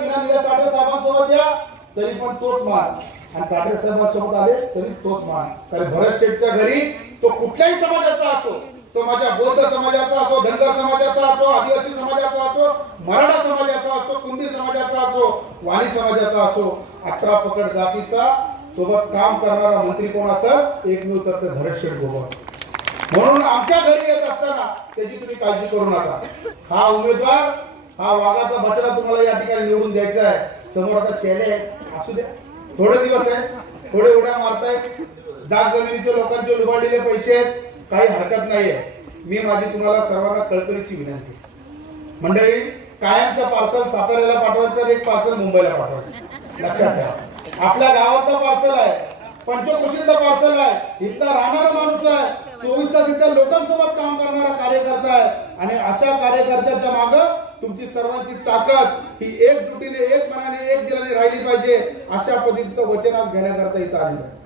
बिना निलेश पाटील साहेबांसोबत या तरी पण तोच मान, आणि पाटील साहेबांसोबत आले तरी तोच मान. कारण भरत शेठच्या घरी तो कुठल्याही समाजाचा असो, तो माझ्या बौद्ध समाजाचा असो, धनगर समाजाचा असो, आदिवासी समाजाचा असो, मराठा समाजाचा असो, कुंडी समाजाचा असो, वाणी समाजाचा असो, 18 पकड जातीचा सोबत काम करणारा मंत्री कोण असेल एकमेव तर ते भरत शेठ गोगावले. म्हणून आमच्या घरी येत असताना त्याची तुम्ही काळजी करू नका. हा उमेदवार, हा वाघाचा बछडा तुम्हाला या ठिकाणी निवडून द्यायचा आहे. समोर आता शेले असू द्या, थोडे दिवस आहे, थोडे उड्या मारताय, जाग जमिनीचे लोकांचे लुबाडलेले पैसे आहेत, काही हरकत नाहीये. मी माझी तुम्हाला सर्वांना कळकळीची विनंती, मंडळी कायमचं पार्सल साताऱ्याला पाठवायचं आणि एक पार्सल मुंबईला पाठवायचं. लक्षात ठेवा, आपल्या गावातलं पार्सल आहे, पंचक्रोशीचं पार्सल आहे, इथला राहणारा माणूस आहे, 24 तास इथल्या लोकांसोबत काम करणारा कार्यकर्ता आहे. आणि अशा कार्यकर्त्याच्या मागं तुमची सर्वांची ताकद ही एकजुटीने, एक मनाने, एक दिलाने राहिली पाहिजे. अशा पद्धतीचं वचन आज घेण्याकरता इथं आलेलं आहे.